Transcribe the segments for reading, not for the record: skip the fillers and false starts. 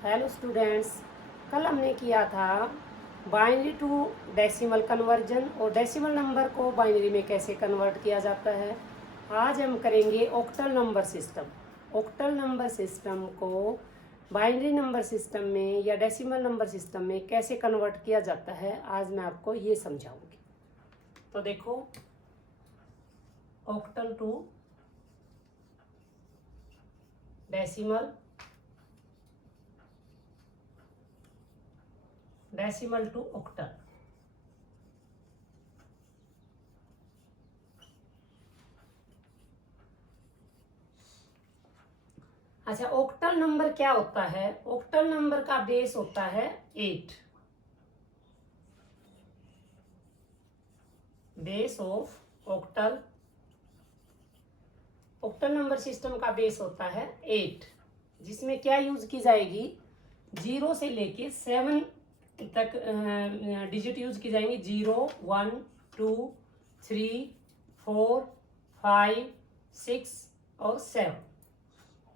Hello students, कल हमने किया था बाइनरी टू डेसिमल कन्वर्जन और डेसिमल नंबर को बाइनरी में कैसे कन्वर्ट किया जाता है। आज हम करेंगे octal number system. Octal number system को बाइनरी नंबर सिस्टम में या डेसिमल नंबर सिस्टम में कैसे कन्वर्ट किया जाता है, आज मैं आपको ये समझाऊंगी। तो देखो, octal to decimal, decimal to octal. अच्छा, ऑक्टल नंबर क्या होता है? ऑक्टल नंबर का बेस होता है 8। Base of octal, octal number system का बेस होता है 8, जिसमें क्या यूज की जाएगी? 0 से लेके 7 तक डिजिट यूज की जाएंगी। 0, 1, 2, 3, 4, 5, 6 और 7।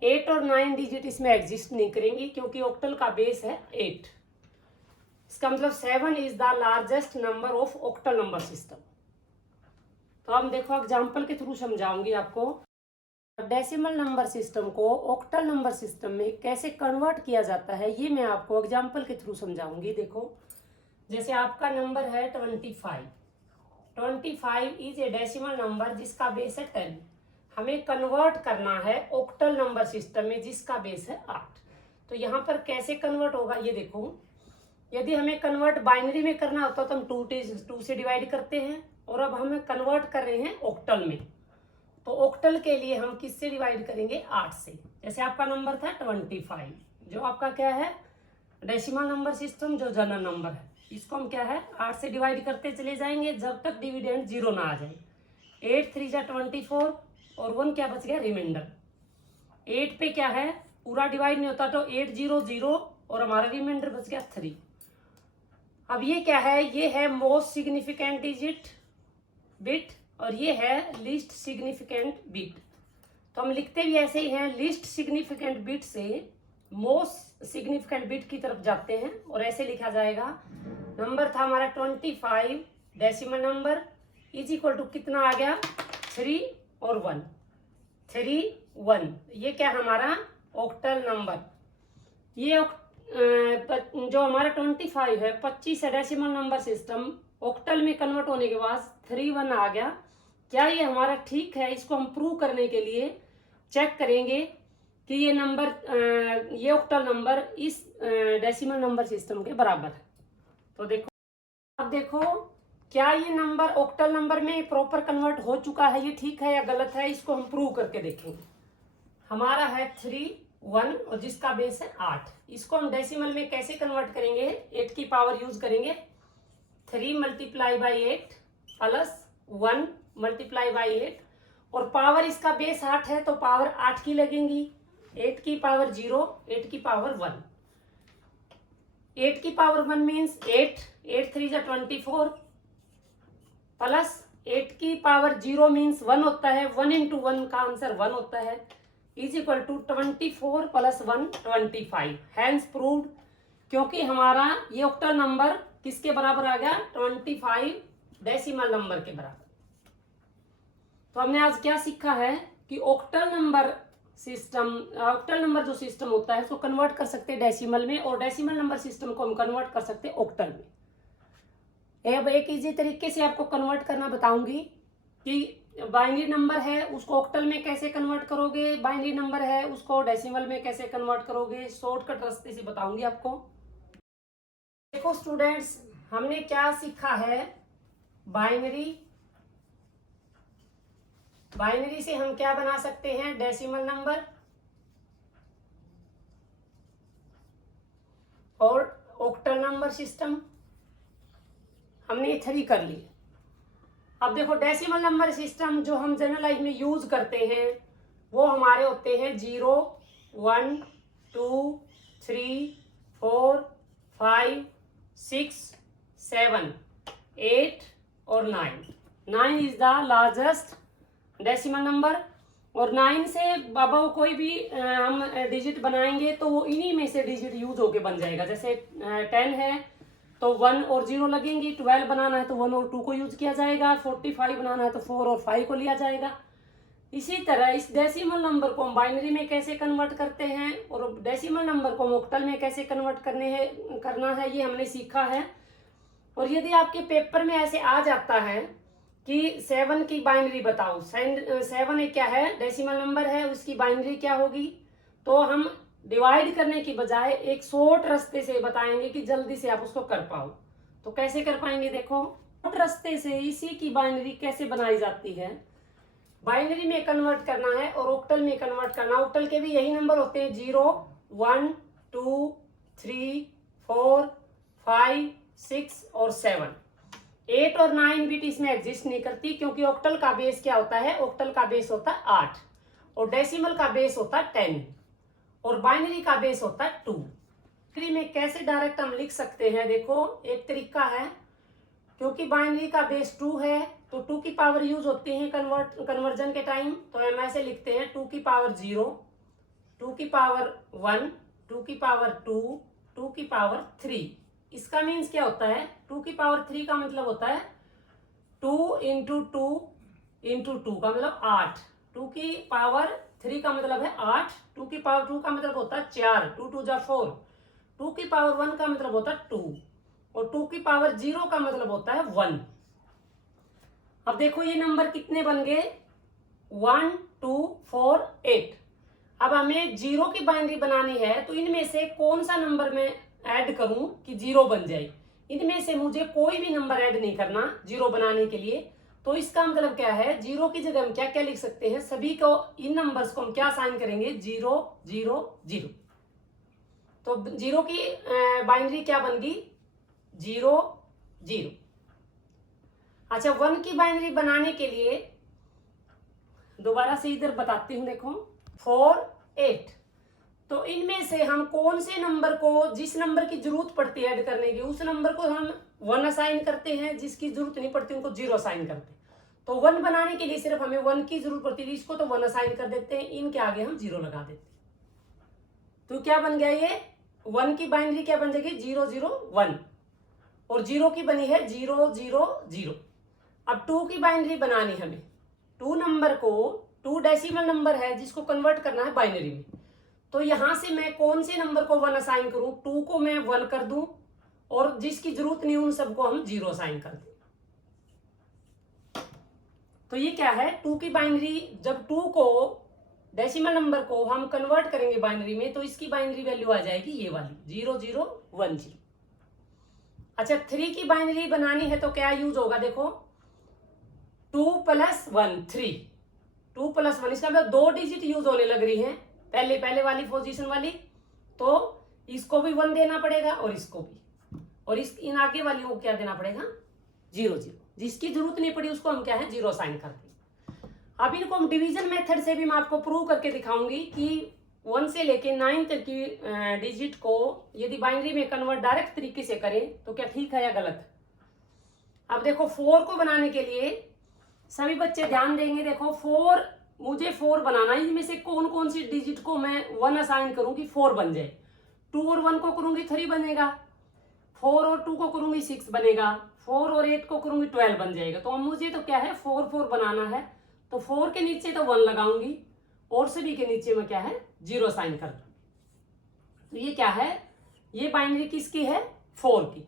8 और 9 डिजिट इसमें एग्जिस्ट नहीं करेंगी, क्योंकि ऑक्टल का बेस है 8। इसका मतलब 7 is the largest number of octal number system. तो हम देखो, एग्जाम्पल के थ्रू समझाऊंगी आपको डेसिमल नंबर सिस्टम को ऑक्टल नंबर सिस्टम में कैसे कन्वर्ट किया जाता है। ये मैं आपको एग्जाम्पल के थ्रू समझाऊंगी। देखो, जैसे आपका नंबर है 25। 25 इज ए डेसिमल नंबर जिसका बेस है 10। हमें कन्वर्ट करना है ऑक्टल नंबर सिस्टम में जिसका बेस है 8। तो यहाँ पर कैसे कन्वर्ट होगा ये देखो। यदि हमें कन्वर्ट बाइनरी में करना होता तो हम 2 से डिवाइड करते हैं, और अब हमें कन्वर्ट कर रहे हैं ऑक्टल में। तो ऑक्टल के लिए हम किससे डिवाइड करेंगे? 8 से। जैसे आपका नंबर था 25, जो आपका क्या है? डेसिमल नंबर सिस्टम, जो जनरल नंबर है, इसको हम क्या है? 8 से डिवाइड करते चले जाएंगे जब तक डिविडेंड 0 ना आ जाए। 8 3 जा 24 और 1 क्या बच गया? रिमाइंडर। 8 पे क्या है? पूरा डिवाइड नहीं होता, तो 8 0 0 और हमारा रिमाइंडर बच गया 3। अब ये क्या है? ये है मोस्ट सिग्निफिकेंट डिजिट बिट, और ये है लीस्ट सिग्निफिकेंट बिट। तो हम लिखते भी ऐसे ही हैं, लीस्ट सिग्निफिकेंट बिट से मोस्ट सिग्निफिकेंट बिट की तरफ जाते हैं, और ऐसे लिखा जाएगा। नंबर था हमारा 25, decimal number is equal to कितना आ गया? 3 और 1, 3 1। ये क्या हमारा ऑक्टल नंबर। ये जो हमारा 25 है, 25 है डेसिमल नंबर सिस्टम, ऑक्टल में कन्वर्ट होने के बाद 3 1 आ गया। क्या ये हमारा ठीक है? इसको हम प्रूव करने के लिए चेक करेंगे कि ये नंबर, ये ऑक्टल नंबर इस डेसिमल नंबर सिस्टम के बराबर है। तो देखो, अब देखो, क्या ये नंबर ऑक्टल नंबर में प्रॉपर कन्वर्ट हो चुका है? ये ठीक है या गलत है? इसको हम प्रूव करके देखेंगे। हमारा है 3 1 और जिसका बेस है 8। इसको हम डेसिमल में कैसे कन्वर्ट करेंगे? 8 की पावर यूज करेंगे। 3 multiply by 8 plus 1 multiply by 8, और पावर इसका बेस 8 है तो पावर 8 की लगेंगी। 8 की पावर 0, 8 की पावर 1। 8 की पावर 1 मीन्स 8, 8 3 जा 24 प्लस 8 की पावर 0 मीन्स 1 होता है। 1 इंटू 1 का आंसर 1 होता है, is equal to 24 plus 1 25। Hence proved, क्योंकि हमारा ये ऑक्टल नंबर किसके बराबर आ गया? 25 डेसिमल नंबर के बराबर। तो हमने आज क्या सीखा है कि octal number system, octal number जो सिस्टम होता है उसको कन्वर्ट कर सकते हैं डेसिमल में, और डेसिमल नंबर सिस्टम को हम कन्वर्ट कर सकते हैं ऑक्टल में। अब एक इजी तरीके से आपको कन्वर्ट करना बताऊंगी कि बाइनरी नंबर है उसको ऑक्टल में कैसे कन्वर्ट करोगे, बाइनरी नंबर है उसको डेसिमल में कैसे कन्वर्ट करोगे। शॉर्टकट रास्ते से बताऊंगी आपको। देखो स्टूडेंट्स, हमने क्या सीखा है? बाइनरी, बाइनरी से हम क्या बना सकते हैं? डेसिमल नंबर और ऑक्टल नंबर सिस्टम। हमने ये 3 कर लिए। अब देखो, डेसिमल नंबर सिस्टम जो हम जनरल लाइफ में यूज करते हैं वो हमारे होते हैं 0 1 2 3 4 5 6 7 8 और 9। 9 is the largest decimal number. और 9 से बाबा कोई भी हम डिजिट बनाएंगे तो वो इन्हीं में से डिजिट यूज होके बन जाएगा। जैसे 10 है तो 1 और 0 लगेंगी, 12 बनाना है तो 1 और 2 को यूज किया जाएगा, 45 बनाना है तो 4 और 5 को लिया जाएगा। इसी तरह इस डेसिमल नंबर को हम बाइनरी में कैसे कन्वर्ट करते हैं और डेसिमल नंबर को हम ऑक्टल में कैसे कन्वर्ट करना है ये हमने सीखा है। और यदि आपके पेपर में ऐसे आ जाता है कि 7 की बाइनरी बताओ, 7 क्या है, डेसिमल नंबर है, उसकी बाइनरी क्या होगी, तो हम डिवाइड करने की बजाय एक शॉर्ट रास्ते से बताएंगे कि जल्दी से आप उसको कर पाओ। तो कैसे कर पाएंगे, देखो शॉर्ट रास्ते से इसी की बाइनरी कैसे बनाई जाती है। बाइनरी में कन्वर्ट करना है और ऑक्टल में कन्वर्ट करना। ऑक्टल के भी यही नंबर होते हैं, 0 1 2 3 4 5 6 और 7। 8 और 9 बिट इसमें एग्जिस्ट नहीं करती, क्योंकि ऑक्टल का बेस क्या होता है, ऑक्टल का बेस होता है 8 और डेसिमल का बेस होता है 10 और बाइनरी का बेस होता है 2। बाइनरी में कैसे डायरेक्ट हम लिख सकते हैं, देखो एक तरीका है, क्योंकि बाइनरी का बेस 2 है तो 2 की पावर यूज होती है कन्वर्जन के टाइम, तो हम ऐसे लिखते हैं 2 की पावर 0, 2 की पावर 1, 2 की पावर 2, 2 की पावर 3। इसका मीन्स क्या होता है, 2 की पावर 3 का मतलब होता है 2 इंटू 2 इंटू 2 का मतलब 8, 2 की पावर 3 का मतलब है 8, 2 की पावर 2 का मतलब होता है 4, 2 2 जा 4, 2 की पावर 1 का मतलब होता है 2 और 2 की पावर 0 का मतलब होता है 1। अब देखो ये नंबर कितने बन गए, 1 2 4 8। अब हमें 0 की बाइनरी बनानी है तो इनमें से कौन सा नंबर में ऐड करूं कि 0 बन जाए। इनमें से मुझे कोई भी नंबर ऐड नहीं करना 0 बनाने के लिए। तो इसका मतलब क्या है, 0 की जगह हम क्या क्या लिख सकते हैं, सभी को इन नंबर्स को हम क्या साइन करेंगे, 0 0 0। तो 0 की बाइनरी क्या बन गई, 0 0। अच्छा 1 की बाइनरी बनाने के लिए दोबारा से इधर बताती हूं, देखो 4 8। तो इनमें से हम कौन से नंबर को, जिस नंबर की जरूरत पड़ती है ऐड करने की, उस नंबर को हम 1 असाइन करते हैं, जिसकी जरूरत नहीं पड़ती उनको 0 असाइन करते हैं। तो 1 बनाने के लिए सिर्फ हमें 1 की जरूरत पड़ती है, इसको तो 1 असाइन कर देते हैं, इनके आगे हम 0 लगा देते हैं। तो क्या बन गया, ये 1 की बाइनरी क्या बन जाएगी, 0 0 1 और 0 की बनी है 0 0 0। अब 2 की बाइनरी बनानी हमें, 2 नंबर को, 2 डेसिमल नंबर है जिसको कन्वर्ट करना है बाइनरी में। तो यहां से मैं कौन से नंबर को 1 असाइन करूं, 2 को मैं 1 कर दूं और जिसकी जरूरत नहीं उन सबको हम 0 असाइन कर दें। तो ये क्या है, 2 की बाइनरी, जब 2 को डेसिमल नंबर को हम कन्वर्ट करेंगे बाइनरी में तो इसकी बाइनरी वैल्यू आ जाएगी ये वाली 0 0 1 0। अच्छा 3 की बाइनरी बनानी है तो क्या यूज होगा, देखो 2 + 1 3, 2 + 1, इसका मतलब 2 डिजिट यूज होने लग रही है, पहले वाली पोजीशन वाली, तो इसको भी 1 देना पड़ेगा और इसको भी, और इन आगे वाली को क्या देना पड़ेगा, 0 0। जिसकी जरूरत नहीं पड़ी उसको हम क्या है 0 साइन कर देंगे। अब इनको हम डिवीजन मेथड से भी मैं आपको प्रूव करके दिखाऊंगी कि 1 से लेके 9 तक की डिजिट को यदि बाइनरी में कन्वर्ट डायरेक्ट तरीके से करें तो क्या ठीक है या गलत। अब देखो 4 को बनाने के लिए सभी बच्चे ध्यान देंगे, देखो 4, मुझे 4 बनाना है, इनमें से कौन कौन सी डिजिट को मैं 1 असाइन करूंगी 4 बन जाए। 2 और 1 को करूंगी 3 बनेगा, 4 और 2 को करूंगी 6 बनेगा, 4 और 8 को करूंगी 12 बन जाएगा। तो मुझे तो क्या है 4 4 बनाना है, तो 4 के नीचे तो 1 लगाऊंगी और सभी के नीचे में क्या है 0 साइन कर दूंगी। तो ये क्या है, ये बाइनरी किसकी है, 4 की।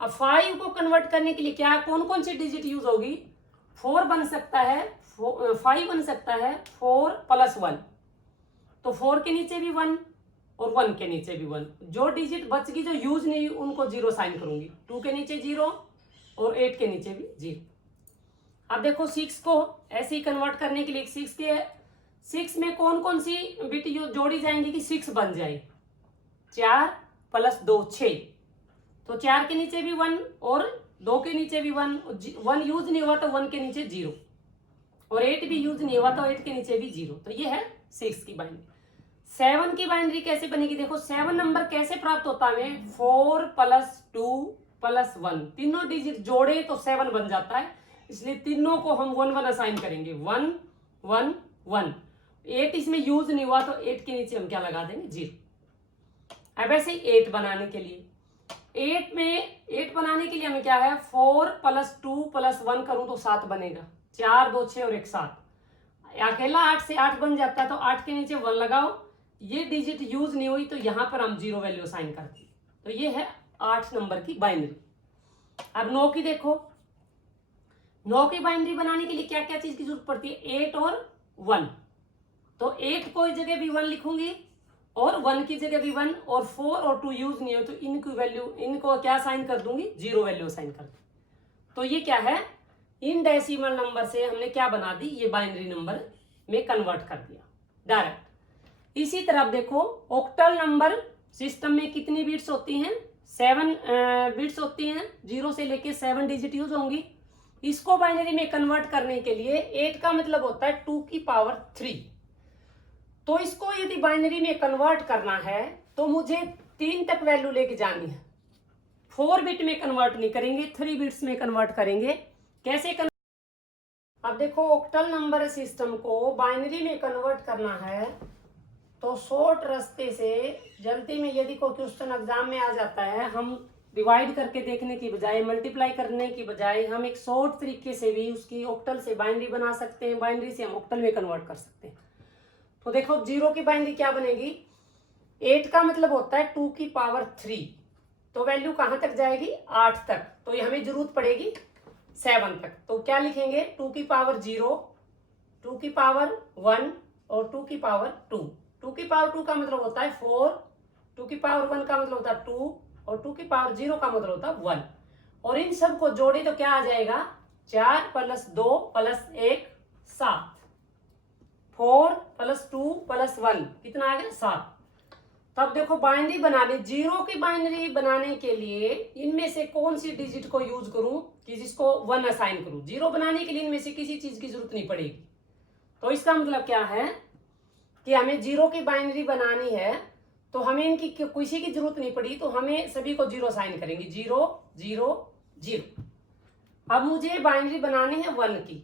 अब 5 को कन्वर्ट करने के लिए क्या कौन कौन सी डिजिट यूज होगी, 4 बन सकता है, 5 बन सकता है, 4 + 1, तो 4 के नीचे भी 1 और 1 के नीचे भी 1। जो डिजिट बच गई जो यूज नहीं उनको 0 साइन करूंगी, 2 के नीचे 0 और 8 के नीचे भी 0। अब देखो 6 को ऐसे ही कन्वर्ट करने के लिए 6 में कौन कौन सी बिट जोड़ी जाएंगी कि 6 बन जाए, 4 + 2 6, तो 4 के नीचे भी 1 और 2 के नीचे भी 1 यूज नहीं हुआ तो 1 के नीचे 0 और 8 भी यूज नहीं हुआ तो 8 के नीचे भी 0। तो ये है 6 की बाइनरी। 7 की बाइनरी कैसे बनेगी, देखो 7 नंबर कैसे प्राप्त होता है, 4 + 2 + 1, तीनों डिजिट जोड़े तो 7 बन जाता है, इसलिए तीनों को हम 1 1 असाइन करेंगे, 1 1 1। 8 इसमें यूज नहीं हुआ तो 8 के नीचे हम क्या लगा देंगे 0। अब ऐसे ही 8 बनाने के लिए 8 बनाने के लिए हमें क्या है 4 + 2 + 1 करूं तो 7 बनेगा। 4 2 6 और 1 7। अकेला 8 से 8 बन जाता है तो 8 के नीचे 1 लगाओ। ये डिजिट यूज नहीं हुई तो यहां पर हम 0 वैल्यू असाइन करते हैं। तो ये है 8 नंबर की बाइनरी। अब 9 की देखो, 9 की बाइनरी बनाने के लिए क्या क्या चीज की जरूरत पड़ती है 8 और 1। तो 8 को जगह भी 1 लिखूंगी और 1 की जगह भी 1 और 4 और 2 यूज नहीं हो तो इनकी वैल्यू इनको क्या साइन कर दूंगी 0 वैल्यू साइन कर दूंगी। तो ये क्या है इन डेसिमल नंबर से हमने क्या बना दी ये बाइनरी नंबर में कन्वर्ट कर दिया डायरेक्ट। इसी तरह देखो ऑक्टल नंबर सिस्टम में कितनी बिट्स होती हैं 7 बिट्स होती हैं। 0 से लेके 7 डिजिट यूज होंगी। इसको बाइनरी में कन्वर्ट करने के लिए 8 का मतलब होता है 2 की पावर 3। तो इसको यदि बाइनरी में कन्वर्ट करना है तो मुझे 3 तक वैल्यू लेके जानी है। 4 बिट में कन्वर्ट नहीं करेंगे 3 बिट्स में कन्वर्ट करेंगे। कैसे अब देखो ऑक्टल नंबर सिस्टम को बाइनरी में कन्वर्ट करना है तो शॉर्ट रास्ते से जल्दी में यदि कोई क्वेश्चन एग्जाम में आ जाता है हम डिवाइड करके देखने की बजाय मल्टीप्लाई करने की बजाय हम एक शॉर्ट तरीके से भी उसकी ऑक्टल से बाइनरी बना सकते हैं। बाइनरी से हम ऑक्टल में कन्वर्ट कर सकते हैं। तो देखो 0 की बाइनरी क्या बनेगी 8 का मतलब होता है 2 की पावर 3। तो वैल्यू कहां तक जाएगी 8 तक। तो ये हमें जरूरत पड़ेगी 7 तक। तो क्या लिखेंगे 2 की पावर 0 2 की पावर 1 और 2 की पावर 2। 2 की पावर 2 का मतलब होता है 4 2 की पावर 1 का मतलब होता है 2 और 2 की पावर 0 का मतलब होता है 1। और इन सब को जोड़े तो क्या आ जाएगा 4 + 2 + 1 7। 4 + 2 + 1 कितना आ गया 7। तब देखो बाइनरी बनाने 0 की बाइनरी बनाने के लिए इनमें से कौन सी डिजिट को यूज करूं कि जिसको 1 असाइन करूं। 0 बनाने के लिए इनमें से किसी चीज की जरूरत नहीं पड़ेगी। तो इसका मतलब क्या है कि हमें 0 की बाइनरी बनानी है तो हमें इनकी किसी की जरूरत नहीं पड़ी तो हमें सभी को 0 असाइन करेंगे 0 0 0। अब मुझे बाइनरी बनानी है 1 की।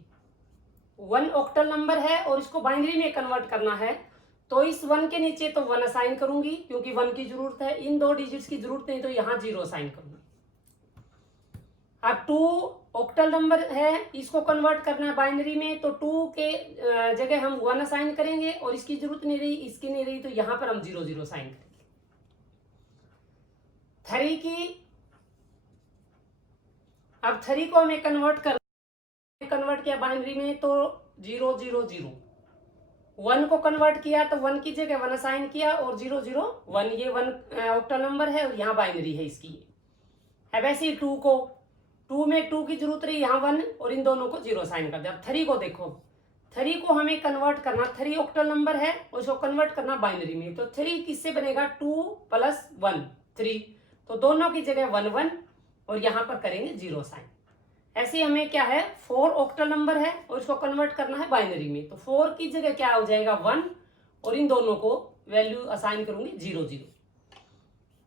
1 ऑक्टल नंबर है और इसको बाइनरी में कन्वर्ट करना है तो इस 1 के नीचे तो 1 असाइन करूंगी क्योंकि 1 की जरूरत है। इन 2 डिजिट्स की जरूरत नहीं तो यहां 0 असाइन करूंगी। अब 2 ऑक्टल नंबर है इसको कन्वर्ट करना है बाइनरी में तो 2 के जगह हम 1 असाइन करेंगे और इसकी जरूरत नहीं रही इसकी नहीं रही तो यहां पर हम 0 0 असाइन करेंगे। 3 की अब 3 को हमें कन्वर्ट किया बाइनरी में तो 0 0 0। 1 को कन्वर्ट किया तो 1 की जगह 1 असाइन किया और 0 0 1 ये 1 ऑक्टल नंबर है और यहाँ बाइनरी है इसकी। अब ऐसे ही 2 को 2 में 2 की जरूरत रही यहाँ 1 और इन दोनों को 0 असाइन कर दिया। अब 3 को देखो 3 को हमें कन्वर्ट करना 3 ऑक्टल नंबर है और इसको कन्वर्ट करना बाइनरी में। तो 3 किससे बनेगा 2 + 1 3। तो दोनों की जगह 1 1 और यहाँ पर करेंगे 0 साइन। ऐसे हमें क्या है 4 ऑक्टल नंबर है और इसको कन्वर्ट करना है बाइनरी में। तो 4 की जगह क्या हो जाएगा 1 और इन दोनों को वैल्यू असाइन करूंगी 0 0।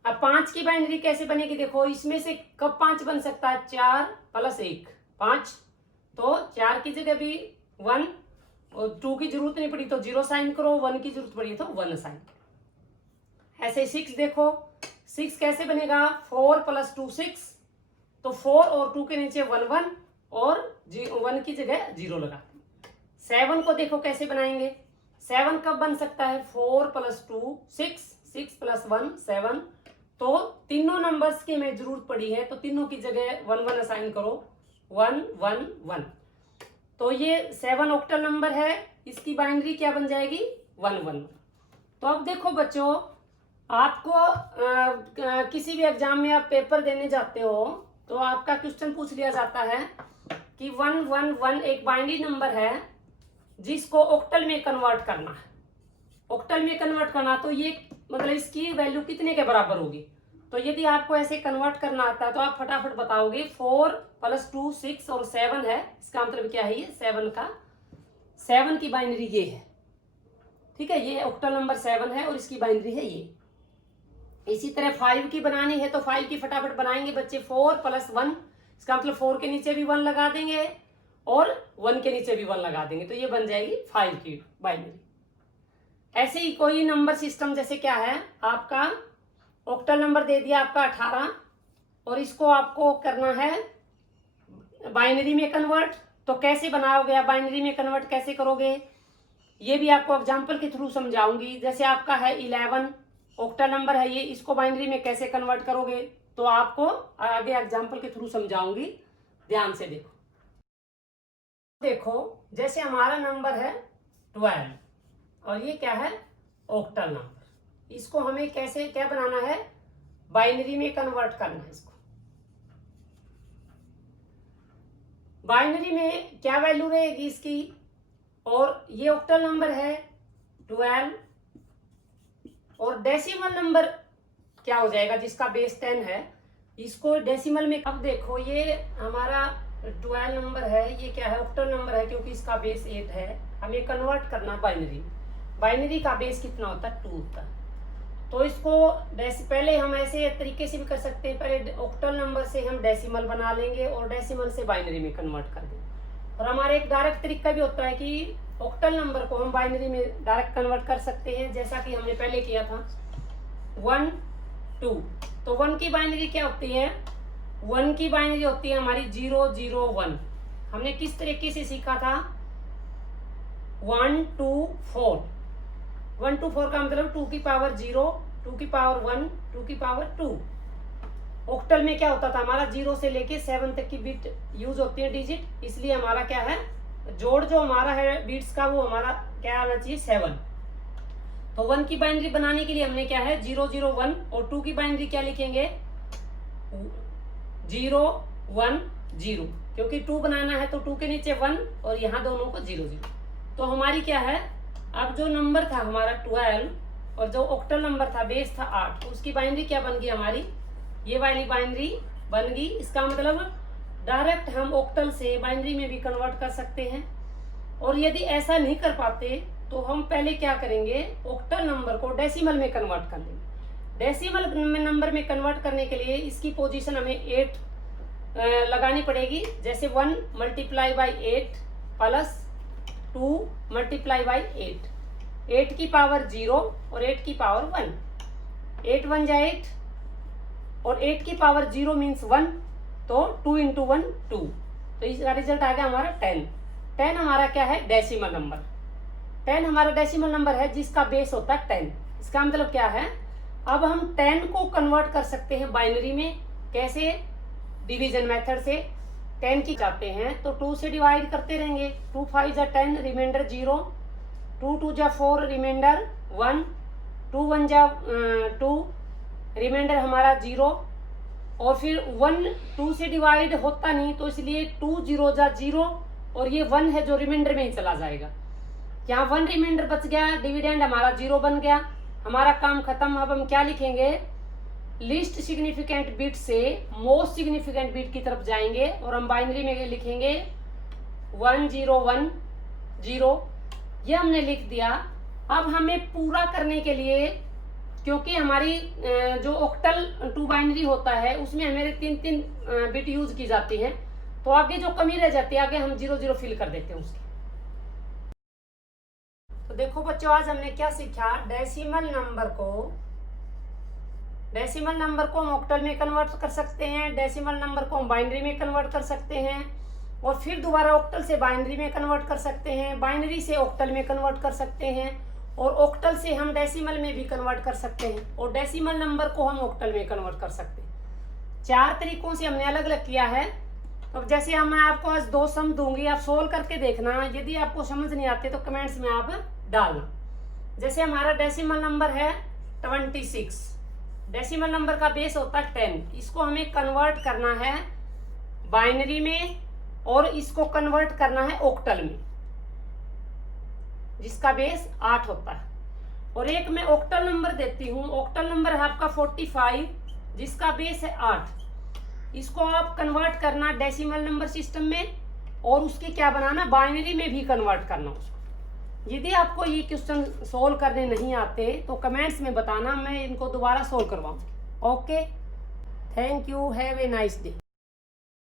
अब 5 की बाइनरी कैसे बनेगी देखो इसमें से कब 5 बन सकता है 4 + 1 5। तो 4 की जगह भी 1 और 2 की जरूरत नहीं पड़ी तो 0 साइन करो 1 की जरूरत पड़ी तो 1 साइन। ऐसे 6 देखो 6 कैसे बनेगा 4 + 2 6। तो 4 और 2 के नीचे 1 1 और 1 की जगह 0 लगा। 7 को देखो कैसे बनाएंगे 7 कब बन सकता है 4 + 2 6 6 + 1 7। तो तीनों नंबर्स की हमें जरूरत पड़ी है तो तीनों की जगह 1 1 असाइन करो 1 1 1। तो ये 7 ऑक्टल नंबर है इसकी बाइनरी क्या बन जाएगी 1 1। तो अब देखो बच्चों आपको किसी भी एग्जाम में आप पेपर देने जाते हो तो आपका क्वेश्चन पूछ लिया जाता है कि 1 1 1 एक बाइनरी नंबर है जिसको ऑक्टल में कन्वर्ट करना है। ऑक्टल में कन्वर्ट करना तो ये मतलब इसकी वैल्यू कितने के बराबर होगी। तो यदि आपको ऐसे कन्वर्ट करना आता है तो आप फटाफट बताओगे 4 + 2 6 और 7 है। इसका मतलब क्या है ये 7 की बाइनरी ये है। ठीक है ये ऑक्टल नंबर 7 है और इसकी बाइनरी है ये। इसी तरह 5 की बनानी है तो 5 की फटाफट बनाएंगे बच्चे 4 + 1। इसका मतलब 4 के नीचे भी 1 लगा देंगे और 1 के नीचे भी 1 लगा देंगे तो ये बन जाएगी 5 की बाइनरी। ऐसे ही कोई नंबर सिस्टम, जैसे क्या है आपका ऑक्टल नंबर दे दिया आपका 18 और इसको आपको करना है बाइनरी में कन्वर्ट, तो कैसे बनाओगे आप, बाइनरी में कन्वर्ट कैसे करोगे ये भी आपको एग्जांपल के थ्रू समझाऊंगी। जैसे आपका है 11 ऑक्टल नंबर है ये, इसको बाइनरी में कैसे कन्वर्ट करोगे तो आपको आगे एग्जांपल के थ्रू समझाऊंगी, ध्यान से देखो। देखो जैसे हमारा नंबर है 12 और ये क्या है ऑक्टल नंबर, इसको हमें कैसे क्या बनाना है, बाइनरी में कन्वर्ट करना है। इसको बाइनरी में क्या वैल्यू रहेगी इसकी, और ये ऑक्टल नंबर है 12 और डेसिमल नंबर क्या हो जाएगा जिसका बेस 10 है, इसको डेसिमल में। अब देखो ये हमारा 12 नंबर है, ये क्या है ऑक्टल नंबर है क्योंकि इसका बेस 8 है, हमें कन्वर्ट करना बाइनरी। बाइनरी का बेस कितना होता है 2 होता है, तो इसको पहले हम ऐसे तरीके से भी कर सकते हैं, पहले ऑक्टल नंबर से हम डेसिमल बना लेंगे और डेसिमल से बाइनरी में कन्वर्ट कर देंगे। और हमारा एक डायरेक्ट तरीका भी होता है कि ऑक्टल नंबर को हम बाइनरी में डायरेक्ट कन्वर्ट कर सकते हैं, जैसा कि हमने पहले किया था 1 2। तो 1 की बाइनरी क्या होती है, 1 की बाइनरी होती है हमारी 0 0 1। हमने किस तरीके से सीखा था 1 2 4। 1 2 4 का मतलब 2 की पावर 0, 2 की पावर 1, 2 की पावर 2। ऑक्टल में क्या होता था हमारा 0 से लेके 7 तक की बिट यूज होती है डिजिट, इसलिए हमारा क्या है जोड़ जो हमारा है बिट्स का वो हमारा क्या आना चाहिए 7। तो 1 की बाइनरी बनाने के लिए हमने क्या है 0 0 1 और 2 की बाइनरी क्या लिखेंगे 0 1 0, क्योंकि 2 बनाना है तो 2 के नीचे 1 और यहाँ दोनों को 0 0। तो हमारी क्या है, अब जो नंबर था हमारा 12 और जो ऑक्टल नंबर था बेस था 8, उसकी बाइनरी क्या बन गई हमारी, ये वाली बाइनरी बन गई। इसका मतलब डायरेक्ट हम ऑक्टल से बाइनरी में भी कन्वर्ट कर सकते हैं। और यदि ऐसा नहीं कर पाते तो हम पहले क्या करेंगे, ऑक्टल नंबर को डेसिमल में कन्वर्ट कर लेंगे। डेसिमल नंबर में कन्वर्ट करने के लिए इसकी पोजीशन हमें 8 लगानी पड़ेगी। जैसे 1 multiply by 8 plus 2 multiply by 8, 8 की पावर 0 और 8 की पावर 1, 8 1 जा 8 और 8 की पावर 0 मीन्स 1, तो 2 इंटू 1 2, तो इसका रिजल्ट आ गया हमारा 10। 10 हमारा क्या है डेसिमल नंबर, 10 हमारा डेसिमल नंबर है जिसका बेस होता है 10। इसका मतलब क्या है, अब हम 10 को कन्वर्ट कर सकते हैं बाइनरी में, कैसे, डिवीजन मेथड से। 10 की चाहते हैं तो 2 से डिवाइड करते रहेंगे, 2 5 जा 10 रिमाइंडर 0, 2 2 जा 4 रिमाइंडर 1, 2 1 जा 2 रिमाइंडर हमारा 0, और फिर 1 2 से डिवाइड होता नहीं तो इसलिए 2 0 जा 0 और ये 1 है जो रिमाइंडर में ही चला जाएगा। यहाँ 1 रिमाइंडर बच गया, डिविडेंड हमारा 0 बन गया, हमारा काम खत्म। अब हम क्या लिखेंगे, लिस्ट सिग्निफिकेंट बिट से मोस्ट सिग्निफिकेंट बिट की तरफ जाएंगे और हम बाइनरी में लिखेंगे 1 0 1 0, ये हमने लिख दिया। अब हमें पूरा करने के लिए, क्योंकि हमारी जो ऑक्टल 2 बाइनरी होता है उसमें हमें 3 बिट यूज की जाती है, तो आगे जो कमी रह जाती है आगे हम 0 0 फिल कर देते हैं उसकी। तो देखो बच्चों आज हमने क्या सीखा, डेसिमल नंबर को हम ऑक्टल में कन्वर्ट कर सकते हैं, डेसिमल नंबर को हम बाइनरी में कन्वर्ट कर सकते हैं, और फिर दोबारा ऑक्टल से बाइनरी में कन्वर्ट कर सकते हैं, बाइनरी से ऑक्टल में कन्वर्ट कर सकते हैं, और ऑक्टल से हम डेसिमल में भी कन्वर्ट कर सकते हैं, और डेसिमल नंबर को हम ऑक्टल में कन्वर्ट कर सकते हैं। 4 तरीकों से हमने अलग अलग किया है। अब जैसे मैं आपको आज 2 सम दूंगी, आप सोल्व करके देखना, यदि आपको समझ नहीं आते तो कमेंट्स में आप डालना। जैसे हमारा डेसिमल नंबर है 26, डेसिमल नंबर का बेस होता है 10, इसको हमें कन्वर्ट करना है बाइनरी में और इसको कन्वर्ट करना है ऑक्टल में जिसका बेस 8 होता है। और एक मैं ऑक्टल नंबर देती हूँ, ऑक्टल नंबर है आपका 45 जिसका बेस है 8, इसको आप कन्वर्ट करना डेसिमल नंबर सिस्टम में और उसके क्या बनाना, बाइनरी में भी कन्वर्ट करना उसको। यदि आपको ये क्वेश्चन सोल्व करने नहीं आते तो कमेंट्स में बताना, मैं इनको दोबारा सोल्व करवाऊँ। Okay, thank you, have a nice day.